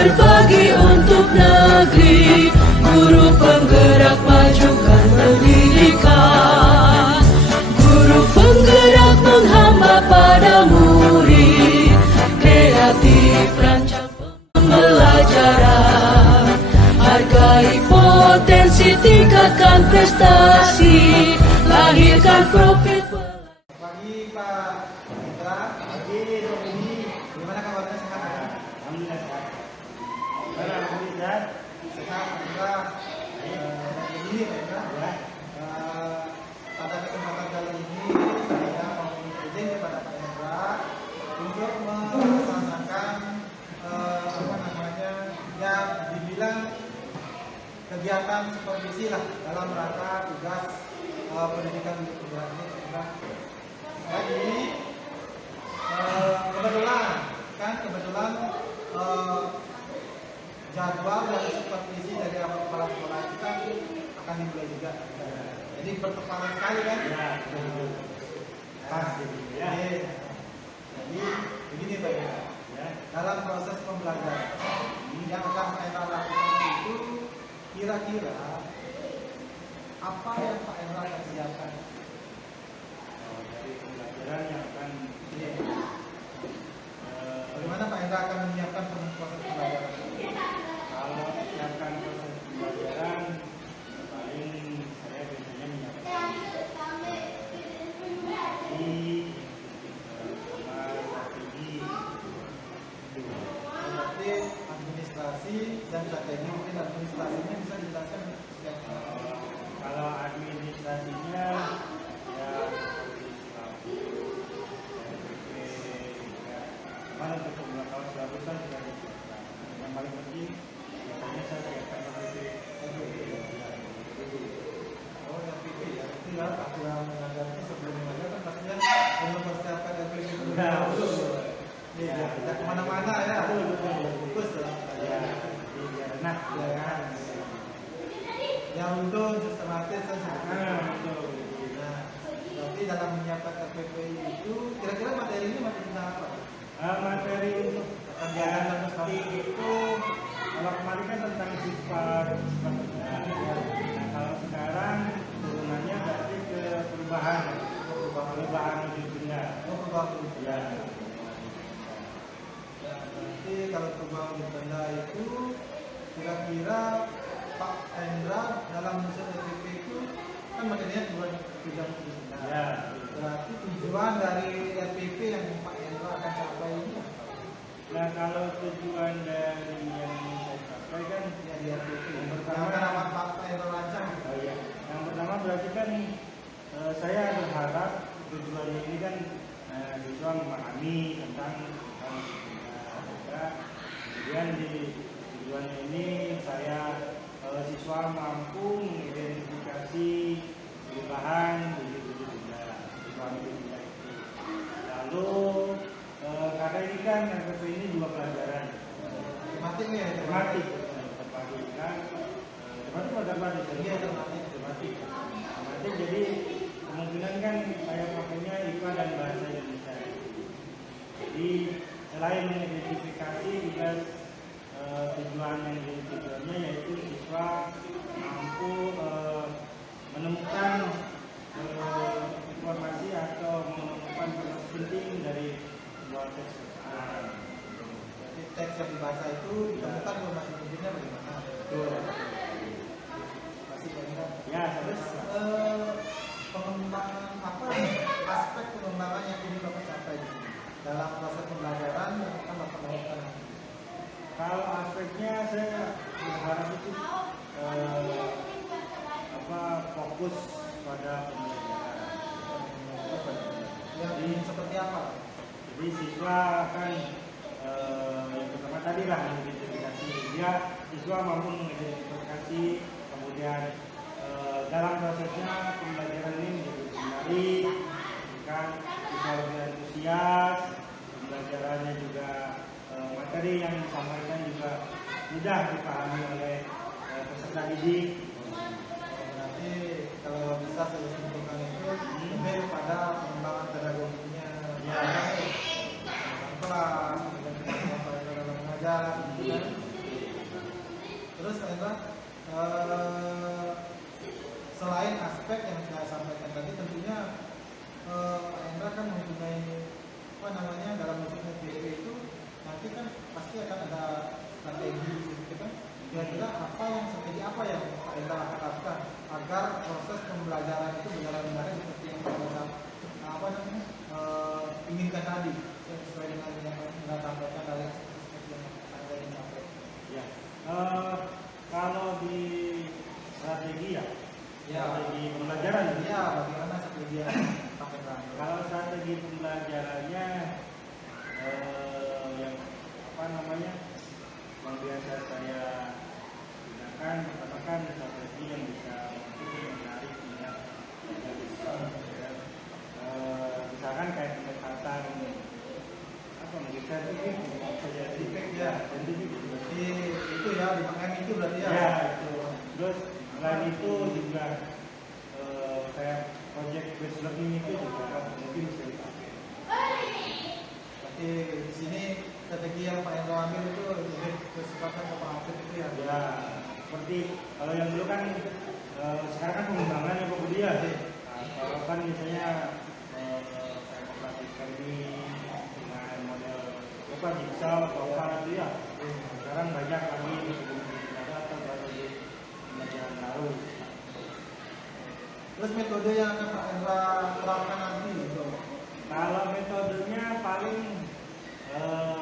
berbagi untuk negeri, guru penggerak majukan pendidikan, guru penggerak menghamba pada murid, kreatif rancang pembelajaran, hargai potensi, tingkatkan prestasi, lahirkan profil. Pagi Pak Indra, pagi Dok Budi, gimana kabarnya, sehat ya? Alhamdulillah sehat. Alhamdulillah Sehat Indra. Ini Indra ya. Pada kesempatan kali ini saya mau minta izin kepada Pak Indra untuk melaksanakan yang dibilang kegiatan supervisi lah dalam rangka tugas pendidikan untuk penggerak ini Indra. Jadi kebetulan jadwal dari supervisi dari kepala sekolah itu kan akan dimulai juga. Jadi bertepatan sekali kan? ya, pasti ya. Jadi begini Pak ya. Dalam proses pembelajaran yang akan Pak lakukan itu kira-kira apa yang Pak Endra akan siapkan? Dari pembelajaran yang akan Bagaimana Pak Endra akan menyiapkan proses pembelajaran? kalau siapkan proses pembelajaran paling saya biasanya menyiapkan Berarti administrasi dan strategi, mungkin administrasinya bisa dijelaskan kalau administrasinya ya mana untuk pengetahuan seharusnya sudah disiapkan. Yang paling penting biasanya saya siapkan PPP. Oh ya PP ya, itu ya aturan mengajarnya sebelum mengajar kan pastinya mempersiapkan PP dulu. Iya, tidak kemana-mana ya. Fokus dalam Ya, belajar. nah, Ya kan. Yang untung sistematis dan betul. Nah, berarti dalam menyiapkan RPP itu kira-kira materinya materi tentang apa? Materi untuk pekerjaan seperti itu kalau kemarin kan tentang sifat kerja. Nah, kalau sekarang turunannya berarti ke perubahan wujud benda. Oh, perubahan. Ya. Ya, berarti kalau perubahan wujud benda itu kira-kira Pak Endra dalam menyusun RPP itu kan materinya tujuan wujud benda. Ya. Berarti tujuan dari RPP yang Pak Endra akan capai ini apa? Nah, kalau tujuan dari yang saya capai kan Ya di RPP. Yang Yang pertama pertama Pak Endra rancang. oh iya. Yang pertama berarti kan saya berharap tujuannya ini kan siswa memahami tentang kemudian di tujuannya ini saya siswa mampu mengidentifikasi perubahan wujud benda itu. Lalu karena ini kan RPP ini 2 pelajaran Tematiknya ya, tematik kan tematik pada Iya, tematik. tematik jadi kemungkinan kan saya pakainya IPA dan bahasa Indonesia. Jadi selain mengidentifikasi juga tujuan yang jadi tujuannya yaitu siswa mampu menemukan informasi atau menemukan proses penting dari sebuah teks. Jadi teks yang dibaca itu ditemukan informasi pentingnya bagaimana? Pasti banyak. Ya, Terus pengembangan apa aspek pengembangan yang ingin Bapak capai dalam proses pembelajaran yang akan Bapak lakukan? kalau aspeknya saya berharap itu fokus pada pembelajaran. Yang ingin seperti apa? Jadi siswa kan yang pertama tadi lah mengidentifikasi dia siswa mampu mengidentifikasi kemudian dalam prosesnya pembelajaran ini menjadi menarik kan siswa lebih antusias pembelajarannya juga materi yang disampaikan juga mudah dipahami oleh peserta didik. Berarti kalau bisa saya simpulkan itu lebih pada pengembangan pedagoginya. Ya. Kelas, kemudian dalam mengajar, gitu kan. strategi yang Pak Hendra? Kalau strategi pembelajarannya yang apa namanya yang biasa saya gunakan, pertama kan strategi yang bisa menarik minat yang bisa misalkan kayak pendekatan apa kita saintifik ya, Jadi itu ya, di PM itu berarti ya? Ya itu. Terus selain itu juga kayak project based learning itu juga mungkin bisa dipakai. Berarti di sini strategi yang Pak Hendra ambil itu lebih kesempatan kooperatif itu ya? Ya, seperti kalau yang dulu kan sekarang kan pengembangan ya Pak Budi ya. Nah, kalau kan misalnya saya memperhatikan ini dengan model apa jigsaw atau apa itu ya. Sekarang banyak lagi ada atau baru di pembelajaran baru. Terus metode yang akan Pak Hendra terapkan nanti gitu? Kalau metodenya paling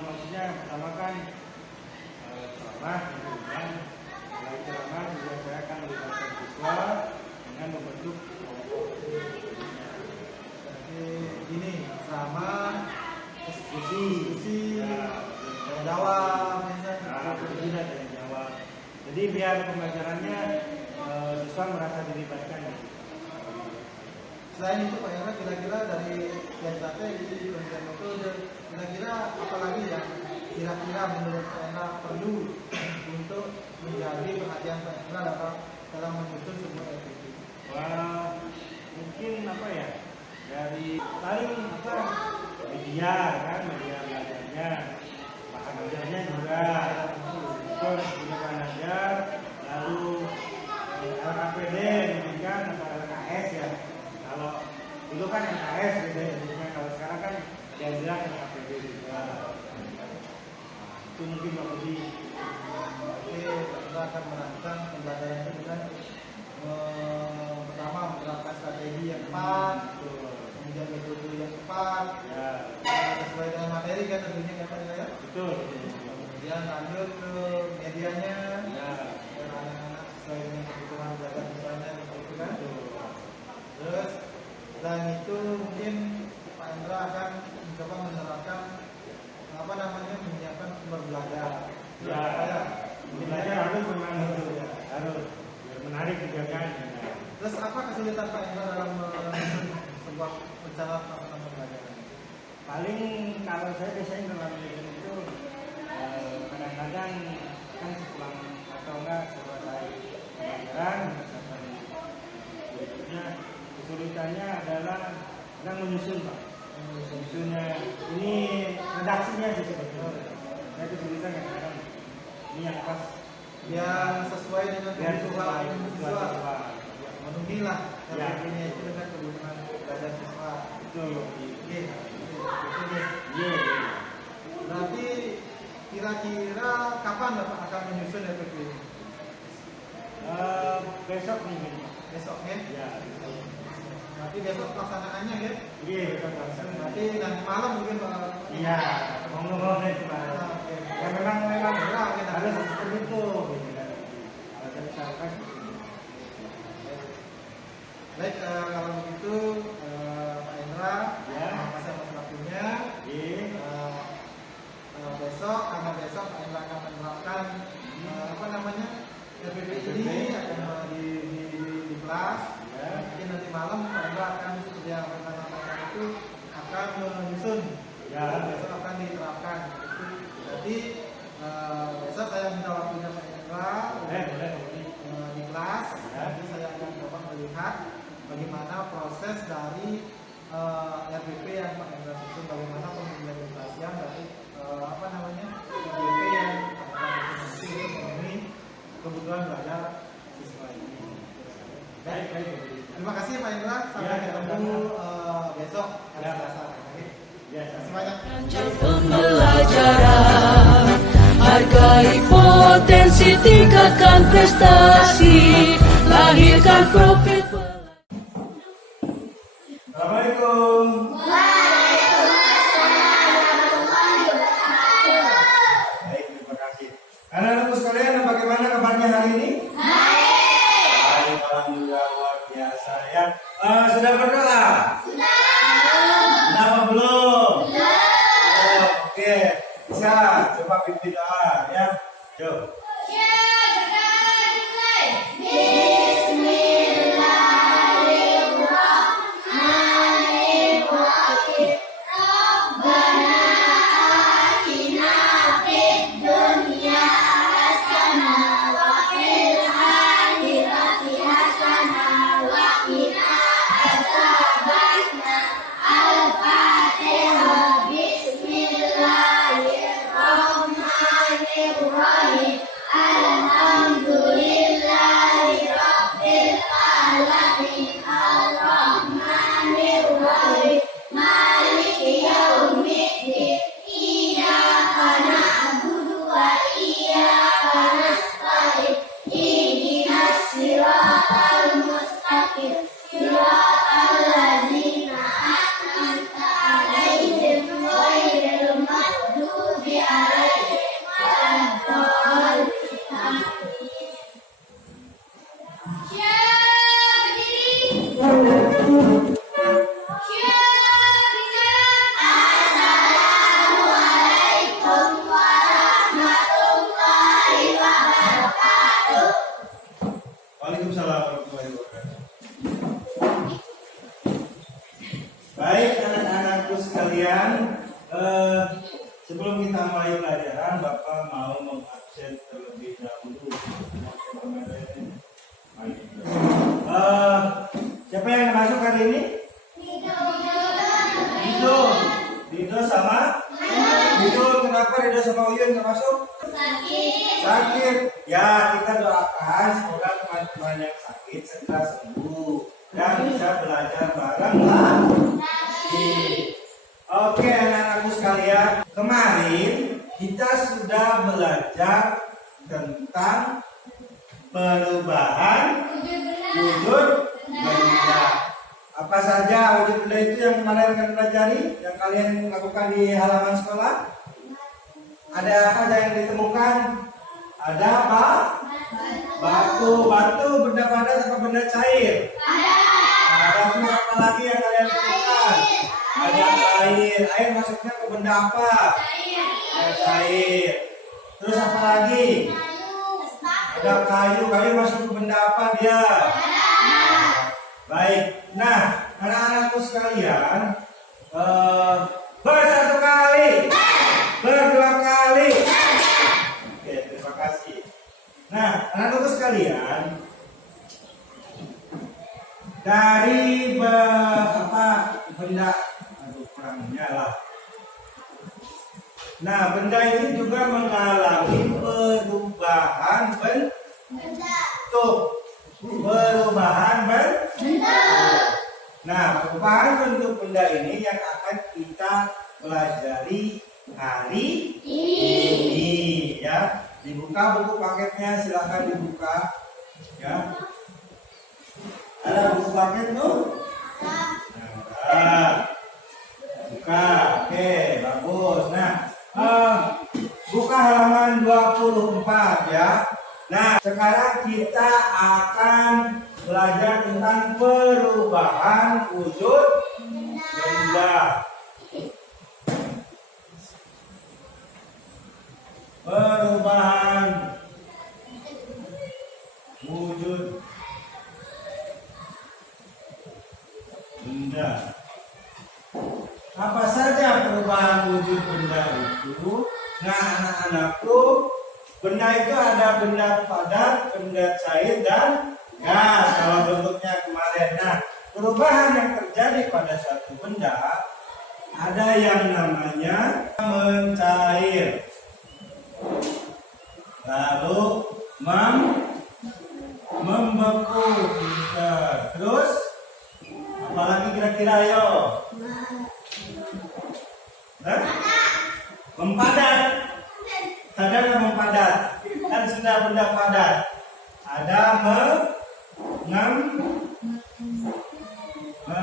maksudnya pertama kan ceramah gitu kan. Selain ceramah juga saya akan melibatkan siswa dengan membentuk kelompok. Jadi gini, sama Diskusi, tanya jawab, tidak ada jawab. Jadi biar pembelajarannya siswa merasa dilibatkan. Selain itu Pak Hendra, kira-kira dari yang strategi, kemudian metode, kira-kira apa lagi yang kira-kira menurut Pak Hendra perlu untuk menjadi perhatian Pak Hendra dalam menyusun sebuah RPP? Wah, mungkin apa ya? Dari paling apa? Media kan, media belajarnya, bahan belajarnya juga. Terus punya bahan ajar, lalu LKPD, kan atau LKS ya. Kalau dulu kan LKS gitu ya, kalau sekarang kan diajar LKPD juga. Itu mungkin Pak Budi. Oke, kita akan merancang pembelajaran itu dengan pertama menerapkan strategi yang tepat, kemudian metode yang tepat, Ya, sesuai dengan materi kan tentunya kan Pak Hendra ya. betul. Kemudian lanjut ke medianya, Ya, dan anak-anak sesuai dengan kebutuhan belajar misalnya gitu kan. betul. Terus dan itu mungkin Pak Hendra akan mencoba menerapkan apa namanya menyiapkan sumber belajar. Ya, Supaya belajar harus memang harus biar menarik juga kan. Terus apa kesulitan Pak Hendra dalam menyusun sebuah rencana pembelajaran? Paling kalau saya biasanya dalam meeting itu kadang-kadang kan sepulang atau enggak selesai pembelajaran misalkan berikutnya kesulitannya adalah kadang menyusun Pak. Menyusunnya ini redaksinya sih sebetulnya. Saya kesulitan kadang-kadang ini yang pas Yang sesuai dengan biar kebutuhan sesuai siswa. siswa. Memenuhi lah Ya. RPP-nya itu dengan kebutuhan belajar siswa. Betul. Oke, itu deh. Iya. Berarti kira-kira kapan Bapak akan menyusun RPP ini? Besok nih. Besok ya? Ya. Berarti besok pelaksanaannya ya? Iya, besok langsung. Berarti nanti malam mungkin Pak? Iya, ngomong-ngomong itu Pak. Oke. Ya memang Kita harus seperti itu. Gitu kan. Kalau saya misalkan baik, kalau begitu Pak Hendra, Ya. terima kasih atas waktunya. iya, Besok, karena besok Pak Hendra akan menerapkan apa namanya RPP ini akan di kelas. Ya. Mungkin nanti malam Pak Hendra akan seperti yang Pak Hendra sampaikan itu akan menyusun. Ya. Dan besok akan diterapkan. Jadi besok saya minta waktunya Pak Hendra boleh. di kelas. Ya. Nanti saya akan coba melihat bagaimana proses dari RPP yang Pak Hendra susun, bagaimana pengimplementasian dari apa namanya RPP yang Pak Hendra susun untuk memenuhi kebutuhan belajar siswa ini. Baik. Terima kasih Pak Hendra. Sampai Ya, ketemu besok hari Ya. Selasa. Oke. Ya, Terima kasih banyak. Rancang pembelajaran, hargai potensi, tingkatkan prestasi, lahirkan profit. Assalamualaikum. Baik, terima kasih. Anak-anakku sekalian, bagaimana kabarnya hari ini? Baik, alhamdulillah luar biasa ya. Sudah berdoa? Bapak pimpin doa ya. Yuk. Waalaikumsalam warahmatullahi wabarakatuh. Baik anak-anakku sekalian, sebelum kita mulai pelajaran, Bapak mau mengabsen terlebih dahulu. Siapa yang masuk hari ini? Dido sama? Dido, kenapa Dido sama Uyun nggak masuk? Sakit. Ya, kita doakan semoga teman-teman yang sakit segera sembuh dan bisa belajar bareng lagi. Oke, anak-anakku sekalian, kemarin kita sudah belajar tentang perubahan wujud benda. Apa saja wujud benda itu yang kalian akan pelajari, yang kalian lakukan di halaman sekolah? Ada apa aja yang ditemukan? Ada apa? Batu. Batu benda padat atau benda cair? Ada. Terus apa lagi yang kalian temukan? Ada air. Air masuknya ke benda apa? Cair. Terus apa lagi? Ada kayu. Kayu masuk ke benda apa dia? Baik. Nah, anak-anakku sekalian, bersatu kali, berdua kali. Oke, terima kasih. Nah, anak-anakku sekalian, dari benda, kurang nyala. Nah, benda ini juga mengalami perubahan bentuk. Perubahan bentuk. Nah, perubahan bentuk benda ini yang akan kita pelajari hari ini ya. Dibuka buku paketnya, silakan dibuka ya. Ada buku paket tuh? Nah, buka. Oke, bagus. Nah, buka halaman 24 ya. Nah, sekarang kita akan belajar tentang perubahan wujud benda. Perubahan wujud benda. Apa saja perubahan wujud benda itu? Nah, anak-anakku, benda itu ada benda padat, benda cair, dan gas. Kalau bentuknya kemarin. Nah, perubahan yang terjadi pada suatu benda ada yang namanya mencair, lalu membeku, terus apalagi kira-kira yo? Mempadat. Ada yang mempadat. Kan sudah benda padat. Ada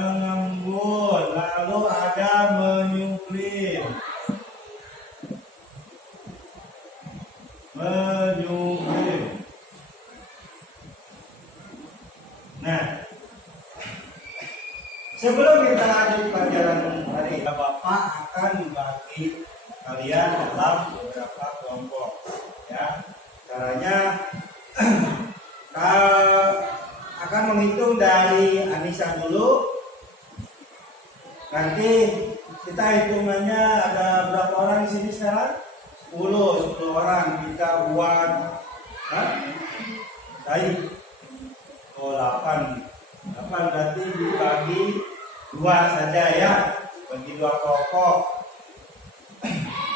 mengembun, lalu ada menyuplir. Nah, sebelum kita lanjut pelajaran hari ini, Bapak akan membagi kalian dalam beberapa kelompok. Ya, caranya akan menghitung dari Anissa dulu. Nanti kita hitungannya ada berapa orang di sini sekarang? 10 orang kita buat tadi 8 berarti dibagi 2 saja ya, bagi 2 kelompok.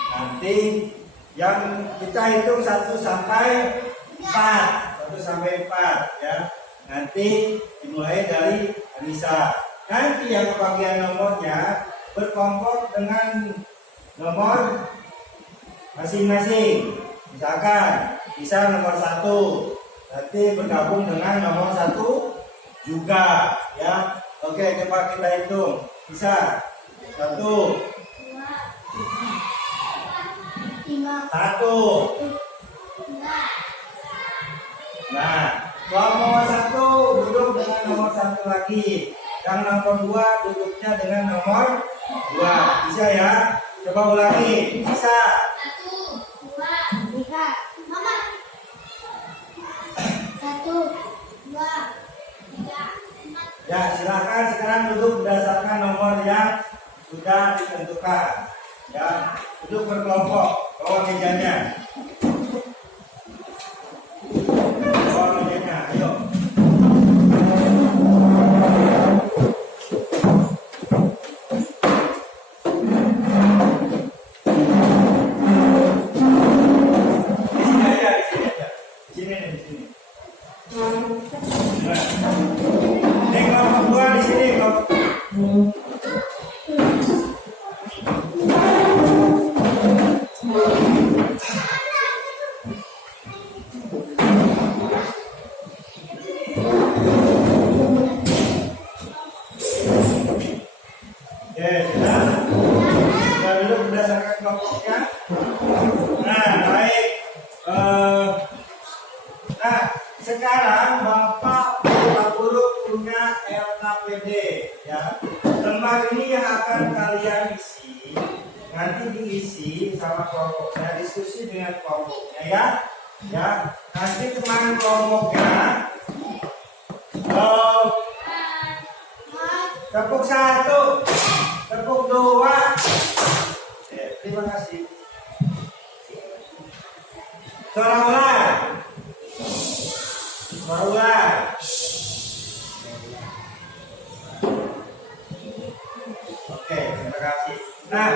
Nanti yang kita hitung 1 sampai 4 ya. Nanti dimulai dari Anissa. Nanti yang bagian nomornya berkelompok dengan nomor masing-masing. Misalkan bisa nomor 1, nanti bergabung dengan nomor 1 juga ya. Oke, coba kita hitung. Bisa 1, 1. Nah, nomor 1 duduk dengan nomor 1 lagi. Yang nomor 2 duduknya dengan nomor 2. Bisa ya? Coba ulangi. Bisa. 1, 2, 3. Mama. 1, 2, 3, 4. Ya, silakan sekarang duduk berdasarkan nomor yang sudah ditentukan. Ya, duduk berkelompok. Bawa mejanya. Bawa mejanya. Ayo. Sekarang Bapak guru punya LKPD ya. Lembar ini yang akan kalian isi, nanti diisi sama kelompoknya, diskusi dengan kelompoknya ya. Ya, nanti teman kelompoknya tepuk 1, tepuk 2. Terima kasih. Suara ulang. Oke, terima kasih. Nah,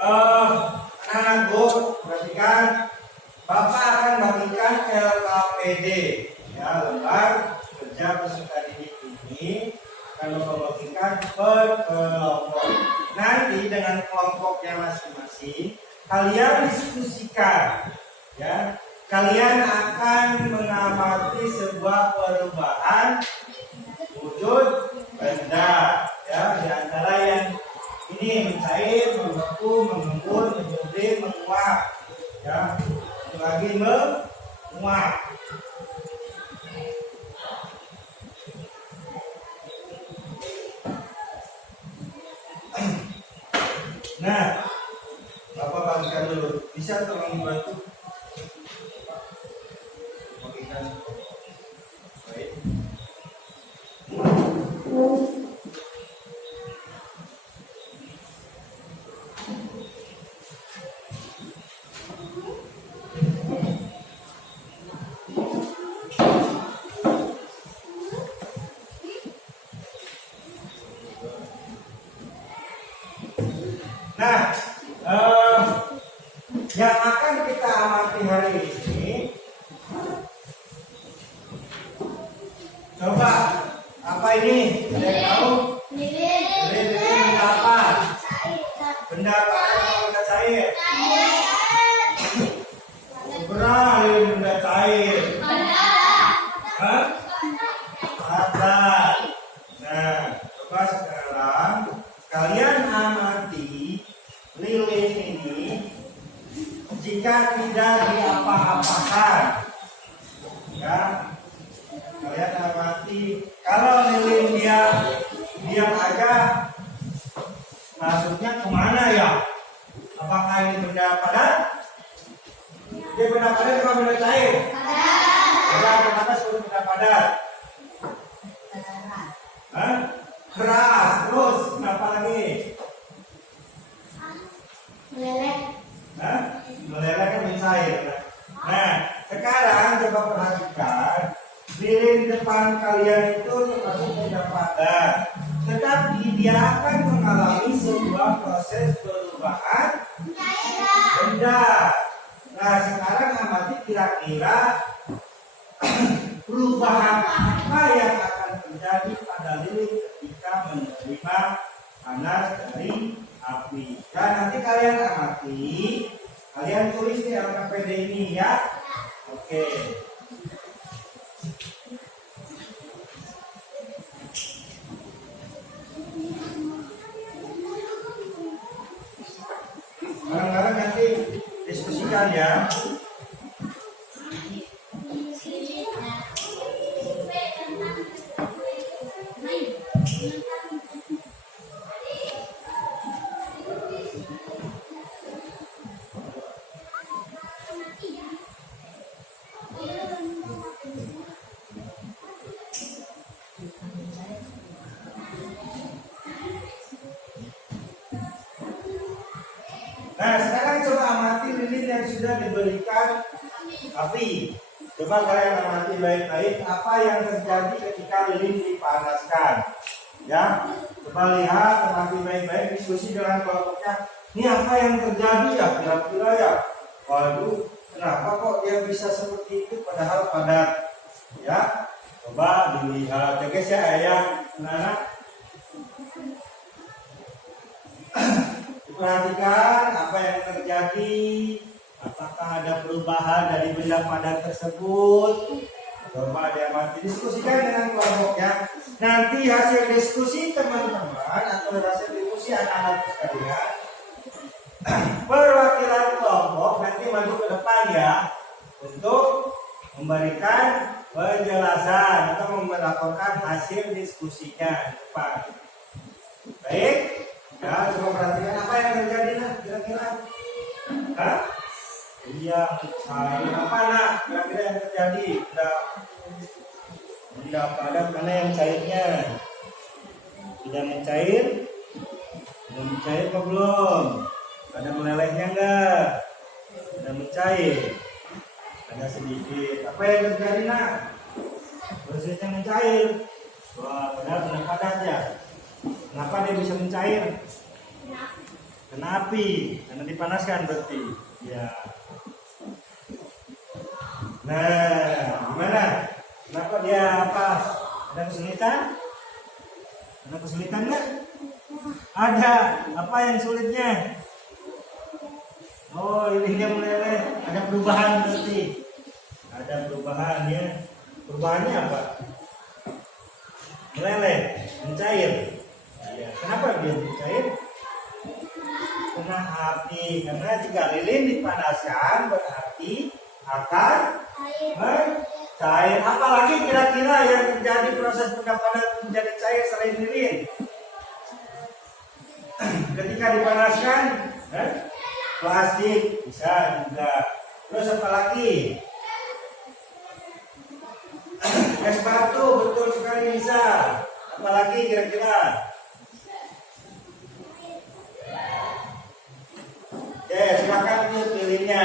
anak-anakku, perhatikan, Bapak akan bagikan LKPD, ya, lembar kerja peserta didik ini akan membagikan per kelompok. Nanti dengan kelompoknya masing-masing, kalian diskusikan, ya. Kalian akan mengamati sebuah perubahan wujud benda, ya, di antara yang ini mencair, membeku, mengembun, menjadi, menguap, ya, lagi menguap. Nah, Bapak bagikan dulu. Bisa tolong dibantu? Baik. Nah, yang akan kita amati hari ini, coba apa ini? Ada yang tahu? Lilin benda apa? Benda apa? Benda cair. Berapa lilin benda cair? Hah? Ada. Nah, coba sekarang kalian amati lilin ini jika tidak diapa-apakan, ya. Kalian amati, kalau lilin dia diam aja, masuknya kemana ya? Apakah ini benda padat? Dia benda padat atau benda cair? Padat. Kenapa sebut benda padat? Hah? Keras. Terus kenapa lagi? Meleleh. Hah? Meleleh kan mencair. Nah, sekarang coba perhatikan lilin depan kalian itu termasuk benda padat, tetapi dia akan mengalami sebuah proses perubahan benda. Nah, sekarang amati kira-kira perubahan apa yang akan terjadi pada lilin ketika menerima panas dari api. Dan nanti kalian amati, kalian tulis di LKPD ini ya. Oke. Barang-barang nanti diskusikan ya. Nah, sekarang coba amati lilin yang sudah diberikan api. Coba kalian amati baik-baik apa yang terjadi ketika lilin dipanaskan. Ya, coba lihat, amati baik-baik, diskusi dengan kelompoknya. Ini apa yang terjadi ya? Kira-kira ya. Waduh, kenapa kok dia bisa seperti itu padahal padat? Ya, coba dilihat. Ya guys ya, ayah, anak-anak. Perhatikan apa yang terjadi, apakah ada perubahan dari benda padat tersebut. Coba diamati, diskusikan dengan kelompoknya. Nanti hasil diskusi teman-teman atau hasil diskusi anak-anak sekalian, perwakilan kelompok nanti maju ke depan ya untuk memberikan penjelasan atau melaporkan hasil diskusinya di depan. Baik. Ya, coba perhatikan apa yang terjadi nah, kira-kira. Hah? Iya, cair apa nak? Kira-kira yang terjadi? Benda padat mana yang cairnya? Sudah mencair? Sudah mencair apa belum? Ada melelehnya enggak? Sudah mencair? Ada sedikit. Apa yang terjadi nak? Prosesnya mencair. Wah, padahal benda padat ya. Kenapa dia bisa mencair? Kena api, karena dipanaskan berarti. Ya. Nah, gimana? Kenapa dia apa? Ada kesulitan? Ada kesulitan nggak? Ada. Apa yang sulitnya? Oh, ini dia meleleh. Ada perubahan berarti. Ada perubahan ya. Perubahannya apa? Meleleh, mencair. Ya, kenapa dia mencair? Kena api. Karena jika lilin dipanaskan berarti akan mencair. Apalagi kira-kira yang terjadi proses pendapatan menjadi cair selain lilin? Ketika dipanaskan, plastik bisa juga. Terus apa lagi? Es batu, betul sekali bisa. Apalagi kira-kira? Oke, silakan dia pilihnya.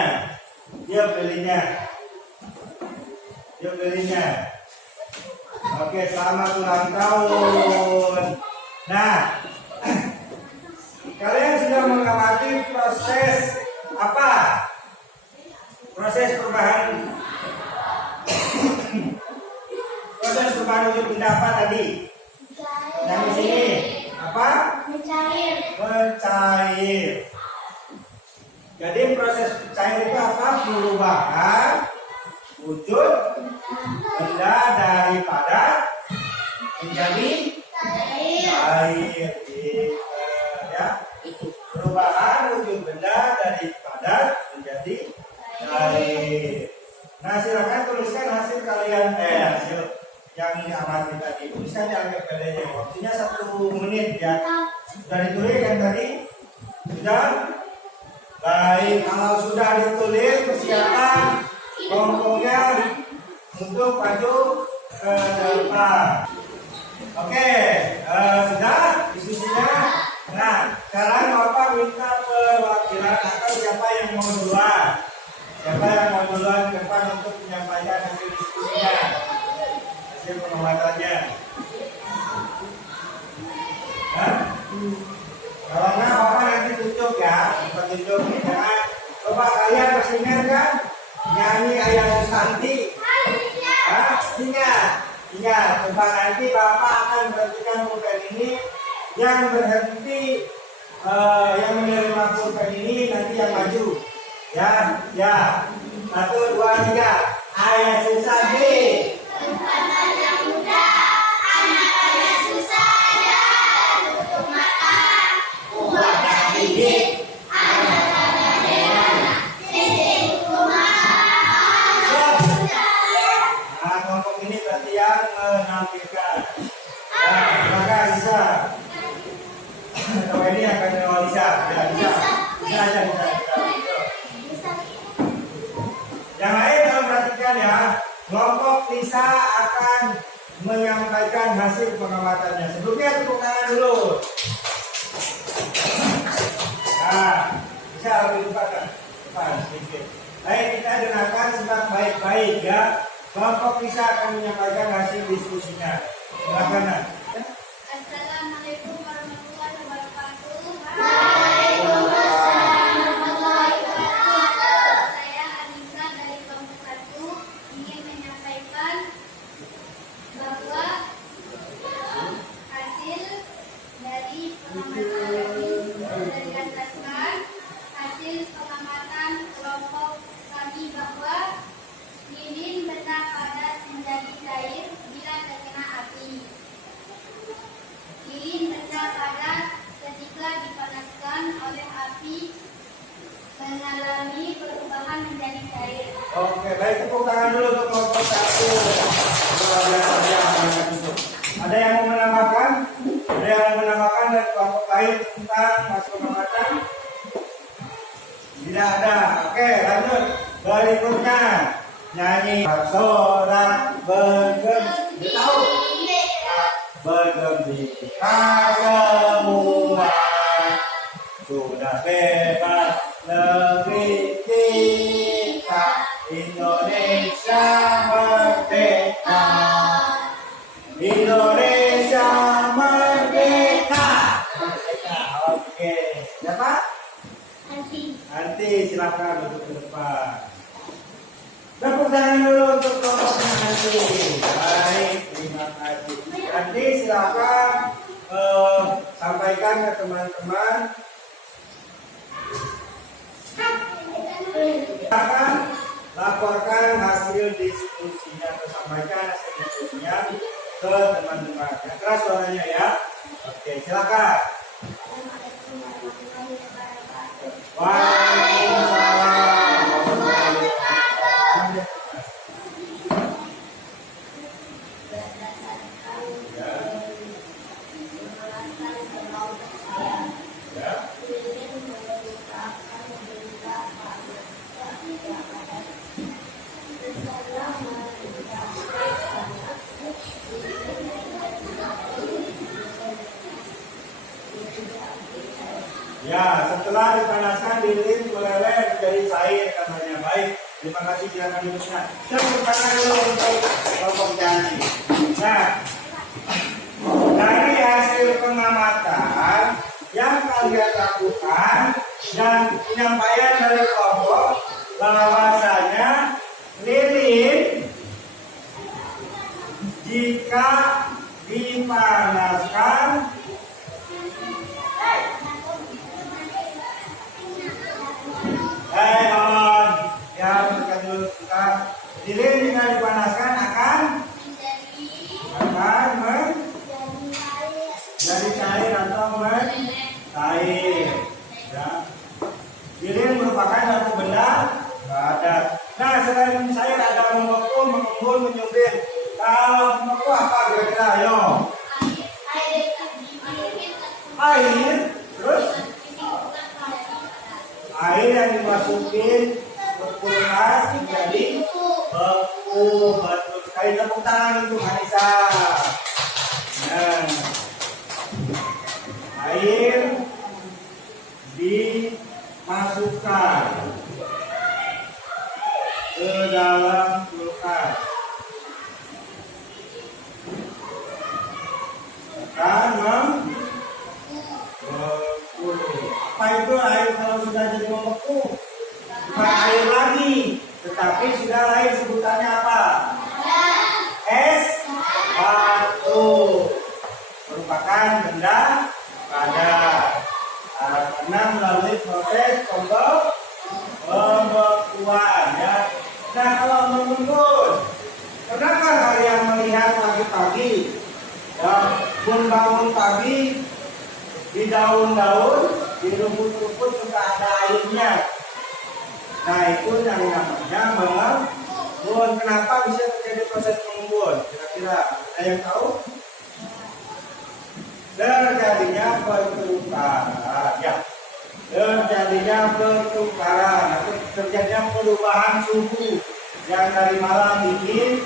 Dia pilihnya. Oke, selamat ulang tahun. Nah, kalian sudah mengamati proses apa? Proses perubahan. Proses perubahan wujud benda apa tadi? Yang di sini apa? Mencair. Jadi proses cair itu apa? Perubahan wujud benda dari padat menjadi cair. Ya, perubahan wujud benda dari padat menjadi cair. Nah, silakan tuliskan hasil kalian hasil yang diamati tadi. Tuliskan di LKPD-nya. Waktunya 1 menit ya. Sudah ditulis yang tadi? Sudah? Baik, kalau sudah ditulis persiapan kelompoknya untuk maju ke depan. Oke, sudah diskusinya. Nah, sekarang Bapak minta perwakilan atau siapa yang mau duluan. Siapa yang mau duluan ke depan untuk menyampaikan hasil diskusinya, hasil penguatannya. Hah? Kalau enggak Bapak nanti tunjuk ya, Bapak tunjuk nih. Jangan, coba kalian masih ingat kan nyanyi Ayah Susanti? Hah? Ingat. Coba nanti Bapak akan berhentikan pulpen ini. Yang berhenti, yang menerima pulpen ini nanti yang maju. Ya. 1, 2, 3. Ayah Susanti. Anak yang muda, anak ayah susah dan tutup mata, kuat dan gigit, anak daerah, titik rumah. Nah, kelompok ini berarti yang menampilkan. Nah, silakan bisa. Kalau ini akan bisa. Bisa. Yang lain kalau perhatikan ya, kelompok Lisa akan menyampaikan hasil pengamatannya. Sebelumnya tepuk tangan dulu. Nah, bisa lebih depan sedikit. Baik, kita dengarkan simak baik-baik ya. Kelompok Lisa akan menyampaikan hasil diskusinya. Silakan. Assalamualaikum warahmatullahi wabarakatuh. Saya Anissa dari kelompok 1 ingin menyampaikan bahwa hasil dari pengamatan berdasarkan hasil pengamatan kelompok kami bahwa lilin benda padat menjadi cair bila terkena api. Lilin benda padat ketika dipanaskan oleh api mengalami perubahan menjadi cair. Oke, baik, tepuk tangan dulu untuk kelompok 1. Ada yang mau menambahkan? Ada yang mau menambahkan dari kelompok lain tentang hasil pengamatan? Tidak ada. Oke, lanjut. Berikutnya nyanyi sorak bergembira. Tahu? Bergembira semua, sudah bebas negeri kita, Indonesia merdeka. Indonesia merdeka. Oke, siapa? Nanti silakan untuk ke depan. Tepuk tangan dulu untuk kelompoknya nanti. Baik, terima kasih. Nanti silakan sampaikan ke teman-teman. Silakan laporkan hasil diskusinya atau sampaikan hasil diskusinya ke teman-teman. Yang keras suaranya ya. Oke, silakan. Waalaikumsalam. Ya, setelah dipanaskan lilin meleleh menjadi cair katanya. Baik, terima kasih silakan duduknya. Tepuk tangan dulu untuk kelompok nyanyi. Nah, dari hasil pengamatan yang kalian lakukan dan penyampaian dari kelompok bahwasanya lilin jika dipanaskan ya berikan dulu kita. Lilin jika dipanaskan akan menjadi cair atau mencair. Ya. Lilin merupakan satu benda padat. Nah, selain cair ada membeku, mengembun, menyubir. Kalau membeku apa air yang dimasukin ke kulkas menjadi beku. Betul sekali, tepuk tangan untuk Anissa. Nah, air dimasukkan ke dalam kulkas. Akan membeku. Apa itu air kalau sudah jadi membeku? Bukan air lagi, tetapi sudah lain sebutannya apa? Es batu. Merupakan benda padat. Karena melalui proses pembekuan ya. Nah, kalau menurut, pernahkah kalian melihat pagi-pagi ya, bangun pagi di daun-daun, di rumput-rumput sudah ada airnya. Nah, itu yang namanya mengembun. Kenapa bisa terjadi proses mengembun? Kira-kira ada yang tahu? Terjadinya pertukaran, ya. Terjadinya pertukaran, atau terjadinya perubahan suhu yang dari malam dingin,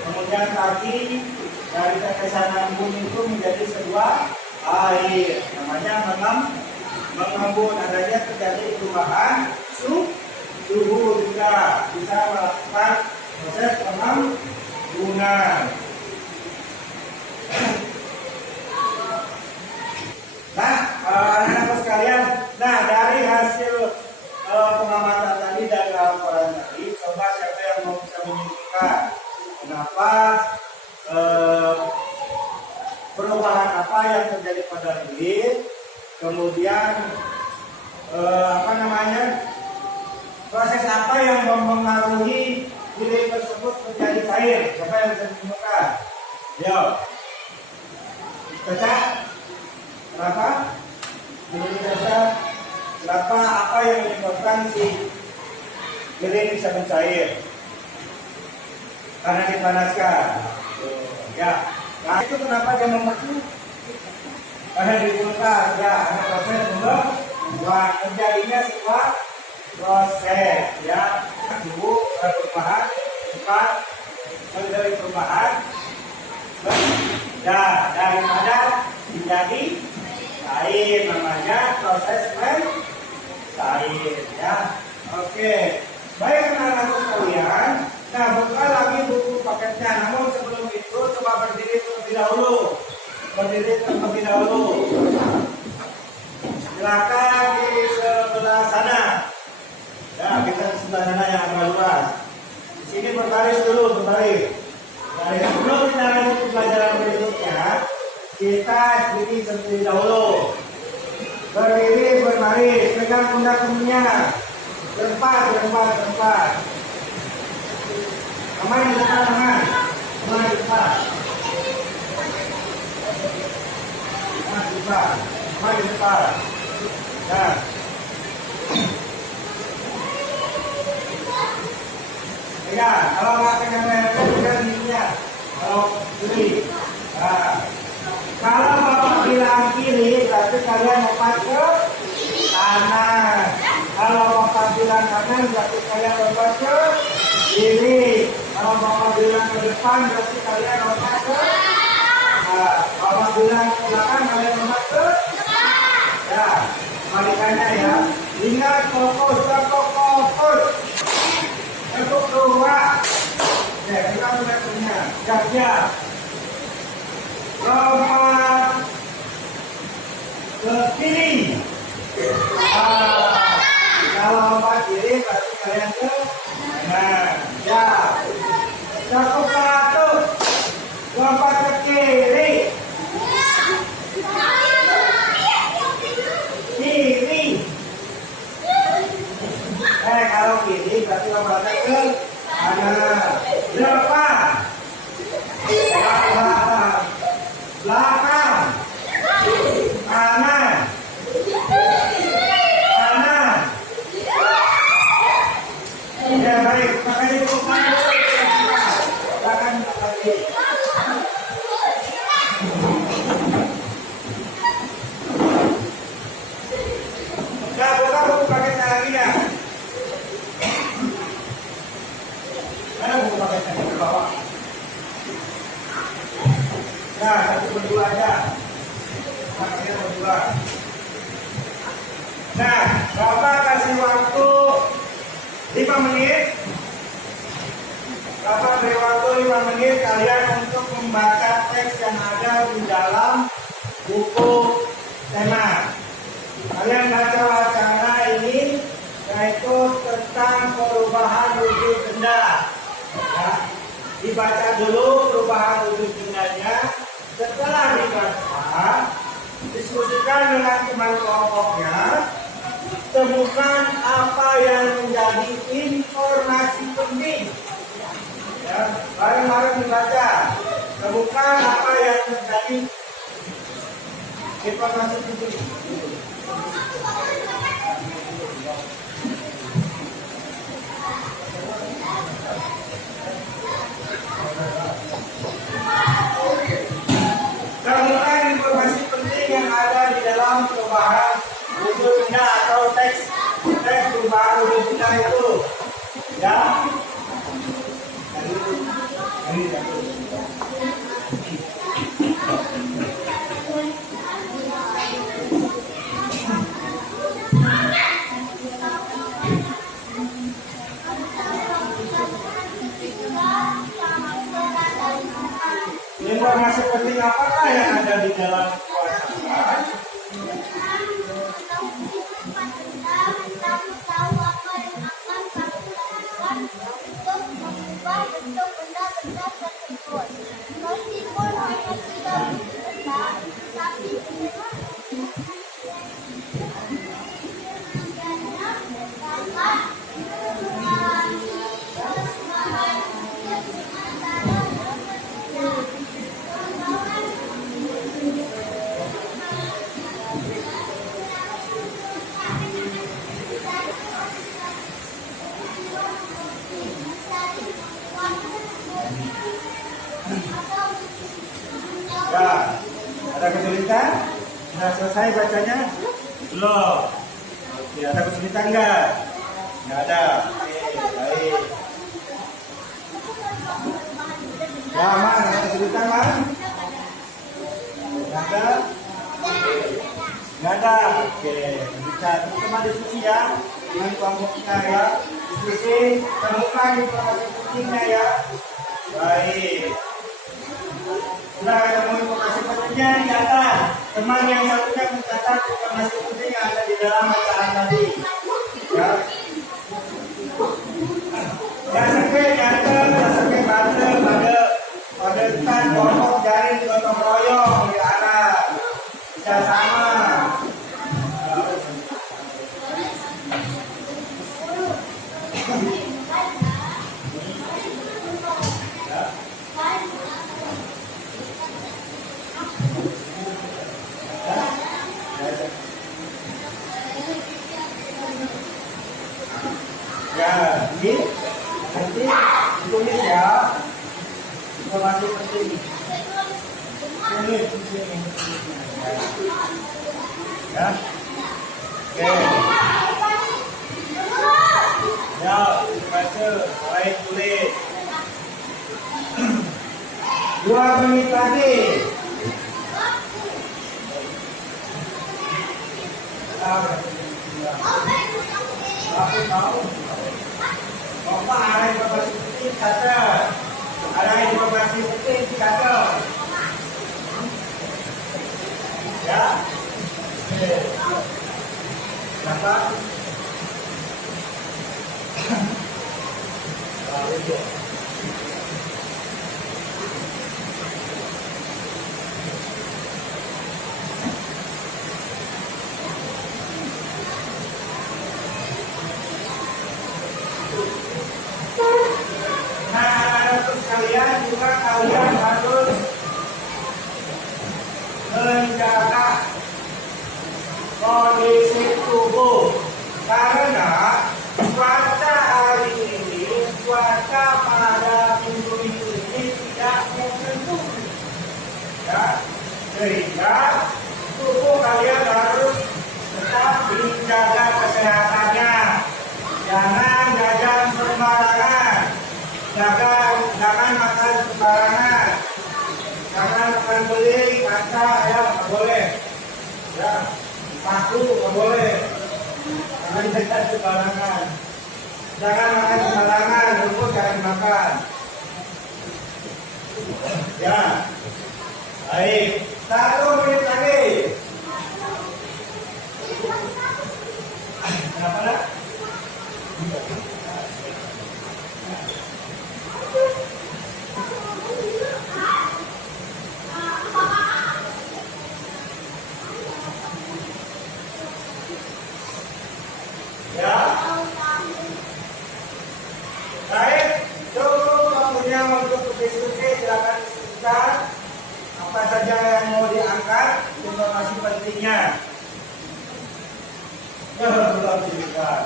kemudian pagi dari tetesan embun itu menjadi sebuah air. Namanya mengembun. Adanya terjadi perubahan suhu juga bisa melakukan proses pengembunan. Nah, anak-anak sekalian, nah dari hasil pengamatan tadi dan laporan tadi, coba siapa yang mau bisa menyimpulkan kenapa perubahan apa yang terjadi pada lilin, kemudian proses apa yang mempengaruhi lilin tersebut menjadi cair? Siapa yang bisa menyimpulkan? Yo, Caca. Kenapa? Menurut Caca, kenapa apa yang menyebabkan si lilin bisa mencair? Karena dipanaskan. Ya. Nah, itu kenapa dia membeku? Karena di kulkas. Ya, ada proses membuat terjadinya sebuah proses. Ya, suhu perubahan, bukan dari perubahan. Ya, daripada menjadi cair, namanya proses mencair ya. Oke, baik anak-anak sekalian. Nah, buka lagi buku paketnya. Namun sebelum itu coba berdiri terlebih dahulu. Silakan di sebelah sana. Ya, kita di sebelah sana yang agak luas. Di sini berbaris dulu, berbaris. Sebelum kita lanjut ke pelajaran berikutnya, kita berdiri terlebih dahulu. Berdiri, berbaris, pegang pundak-pundaknya. Berempat. Aman di depan, aman di depan. Nah. Ya, kalau nggak pegang lehernya, pegang ininya. Kalau kiri. Nah. Kalau bapak bilang kiri, berarti kalian lompat ke kanan. Kalau bapak bilang kanan, berarti kalian lompat ke kiri. Kalau bapak bilang ke depan, berarti kalian lompat ke. Nah, bapak bilang ke belakang, kalian lompat ke. Ya, balikannya ya. Ingat fokus. Untuk dua. Ya, kita sudah punya. Siap. Lompat ke kiri. Kalau lompat kiri berarti kalian ke kanan. Ya. Cukup satu. Lompat ke kiri. Kalau kiri berarti lompat ke kanan. Depan. Belakang. Kanan. Ya, baik. kalian untuk membaca teks yang ada di dalam buku tema. Kalian baca wacana ini, yaitu tentang perubahan wujud benda. Ya. Dibaca dulu perubahan wujud bendanya. Setelah dibaca, diskusikan dengan teman kelompoknya. Temukan apa yang menjadi informasi penting. Ya, bareng-bareng dibaca. Temukan apa yang menjadi informasi penting. Temukan informasi penting yang ada di dalam perubahan wujud benda atau teks perubahan wujud benda itu. Ya. Informasi penting apakah yang ada di dalam wacana? Ya, ada kesulitan? Sudah selesai bacanya? Belum. Oke, ada kesulitan enggak? Enggak ada. Oke, baik. Ya, Man, ada kesulitan, Man? Enggak ada? Enggak ada. Oke, bisa teman diskusi ya dengan kelompok kita ya. Diskusi, temukan informasi pentingnya ya. Baik. Sudah ketemu informasi pentingnya, dicatat. Teman yang satunya mencatat informasi penting yang ada di dalam bacaan tadi. Ya. Jangan sampai nyatet, jangan sampai baca pada kan kelompok jaring gotong royong di arah bisa sama. Ya, ini nanti ditulis ya informasi penting. Tulis di sini. Ya, oke. Ya, baca, mulai tulis. 2 menit lagi. Aku tahu. Bapak ada informasi penting catat. Ada informasi penting catat. Ya. Bapak. Kalian juga kalian harus menjaga kondisi tubuh karena cuaca hari ini, cuaca pada minggu ini tidak menentu. Ya, sehingga tubuh kalian harus tetap dijaga kesehatannya. Jangan jajan sembarangan. Jangan makan sembarangan. Jangan makan beli, kata ayam nggak boleh. Ya, paku nggak boleh. Jangan jajan sembarangan. Jangan makan sembarangan, rumput jangan makan. Ya. Baik. 1 menit lagi. Kenapa nak? Ya. Baik, cukup waktunya untuk diskusi. Silakan diskusikan apa saja yang mau diangkat, informasi pentingnya. Ya, belum diskusikan.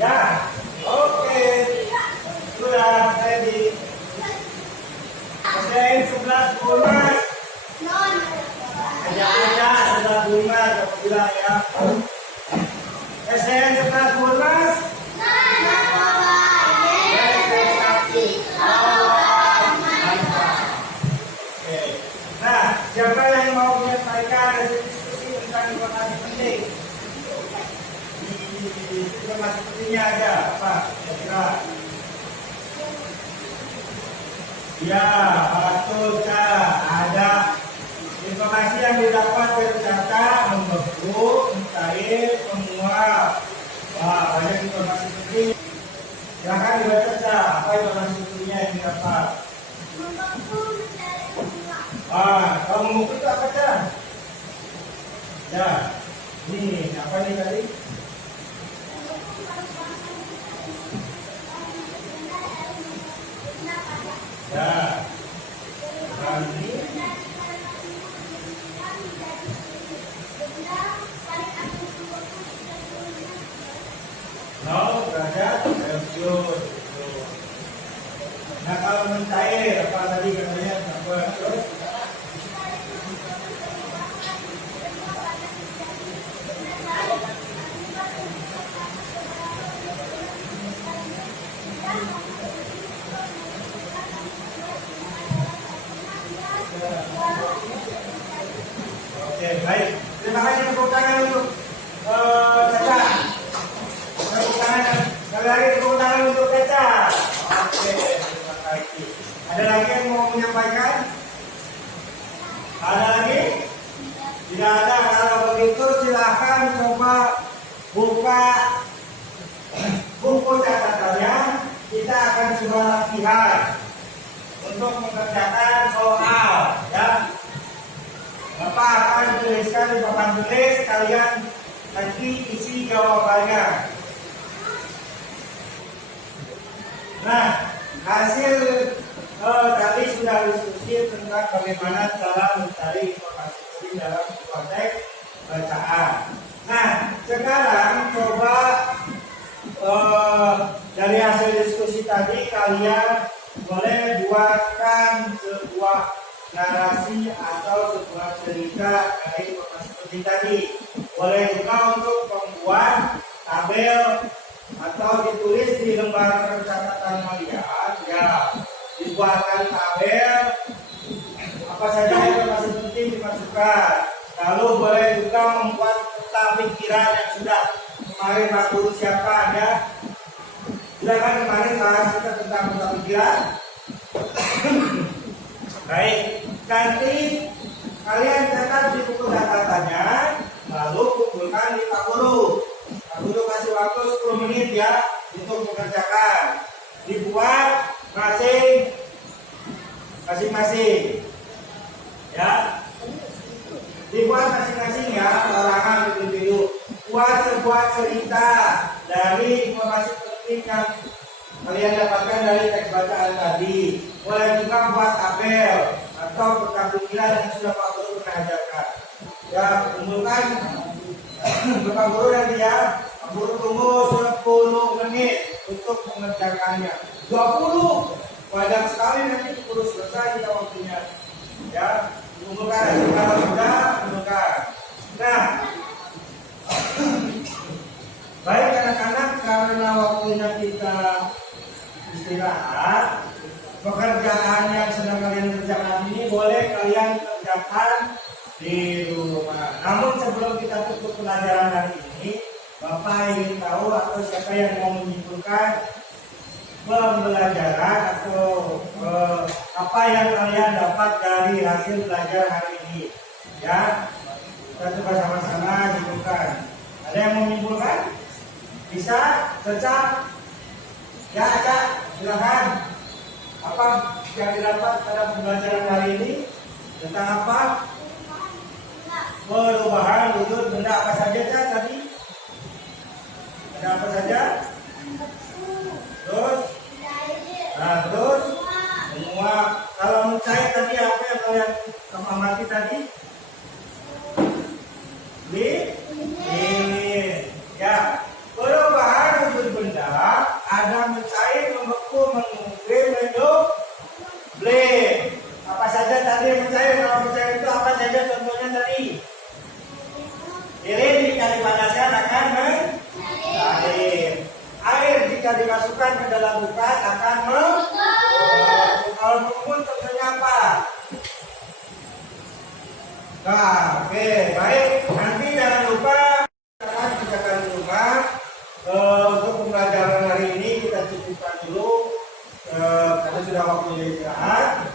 Ya, oke. Sudah ready. SDN 11 Bulmas. Ajaknya sudah Bulmas, aku bilang ya. SDN 11 Bulmas. Oke. Nah, siapa yang mau menyampaikan hasil diskusi tentang informasi penting? Informasi pentingnya ada apa? Kira-kira? Ya, betul Kak. Ada informasi yang didapat dari data membeku, mencair, menguap. Wah, banyak informasi penting. Silahkan dibaca Kak. Apa informasi pentingnya yang didapat? Kalau membeku itu apa Kak? Ya, ini apa nih tadi? Ya, ini derajat Celcius. Nah, kalau mencair apa tadi katanya apa? Oke, baik. Terima kasih tepuk tangan untuk Caca. Tepuk tangan. Sekali lagi tepuk tangan untuk Caca. Oke, terima kasih. Ada lagi yang mau menyampaikan? Ada lagi? Tidak ada. Kalau begitu silahkan coba buka buku catatannya. Kita akan coba latihan untuk mengerjakan soal, ya. Bapak akan tuliskan di papan tulis, kalian nanti isi jawabannya. Nah, hasil tadi sudah diskusi tentang bagaimana cara mencari informasi penting dalam sebuah teks bacaan. Nah, sekarang coba dari hasil diskusi tadi kalian boleh buatkan sebuah narasi atau sebuah cerita dari informasi penting tadi. Boleh juga untuk membuat tabel atau ditulis di lembar catatan kalian, ya, dibuatkan tabel apa saja informasi penting dimasukkan. Lalu boleh juga membuat peta pikiran yang sudah kemarin Pak Guru siapkan, ya. Sudah kan kemarin bahas kita tentang peta pikiran. Baik, nanti kalian catat di buku catatannya, lalu kumpulkan di Pak Guru. Pak Guru kasih waktu 10 menit ya untuk mengerjakan. Dibuat masing-masing, ya. Dibuat masing-masing ya, larangan individu. Buat sebuah cerita dari informasi penting yang kalian dapatkan dari teks bacaan tadi. Boleh juga buat tabel atau peta pikiran yang sudah Pak Guru pernah ajarkan. Ya, kumpulkan Bapak Guru nanti ya. Pak Guru tunggu 10 menit untuk mengerjakannya. 20 banyak sekali, nanti keburu selesai kita waktunya. Ya, kumpulkan kalau sudah kumpulkan. Nah, baik anak-anak, karena waktunya kita istirahat, pekerjaan yang sedang kalian kerjakan ini boleh kalian kerjakan di rumah. Namun sebelum kita tutup pelajaran hari ini, Bapak ingin tahu atau siapa yang mau menyimpulkan pembelajaran atau apa yang kalian dapat dari hasil belajar hari ini? Ya, kita coba sama-sama nyimpulkan. Ada yang mau menyimpulkan? Bisa? Cecak? Ya, Cak, silakan. Apa yang didapat pada pembelajaran hari ini? Tentang apa? Perubahan wujud benda apa saja, Cak, tadi? Ada apa saja? Terus? Nah, terus? Semua. Kalau menurut saya tadi apa yang kalian amati tadi? Lilin. Ya. Perubahan wujud benda ada mencair, membeku, mengukir, menyup, blend. Apa saja tadi yang mencair? Kalau mencair itu apa saja contohnya tadi? Lilin jika dipanaskan akan mencair. Air jika dimasukkan ke dalam bukan akan kalau mengumpul contohnya apa? Nah, oke, baik. Nanti jangan lupa kerjakan di rumah. Untuk pembelajaran hari ini kita cukupkan dulu karena sudah waktunya istirahat.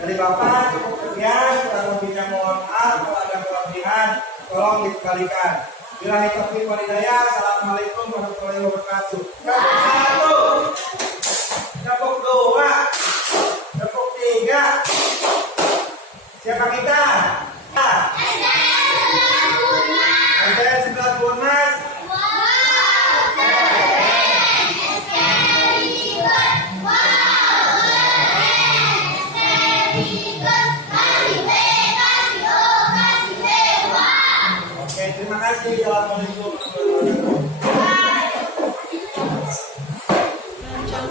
Dari Bapak cukup sekian, kurang lebihnya mohon maaf. Kalau ada kelebihan tolong dikembalikan. Billahi taufiq wal hidayah. Assalamualaikum warahmatullahi wabarakatuh. Tepuk satu, tepuk dua, tepuk tiga. Siapa kita? Ada 9 Mas. Oke, terima kasih. Assalamualaikum.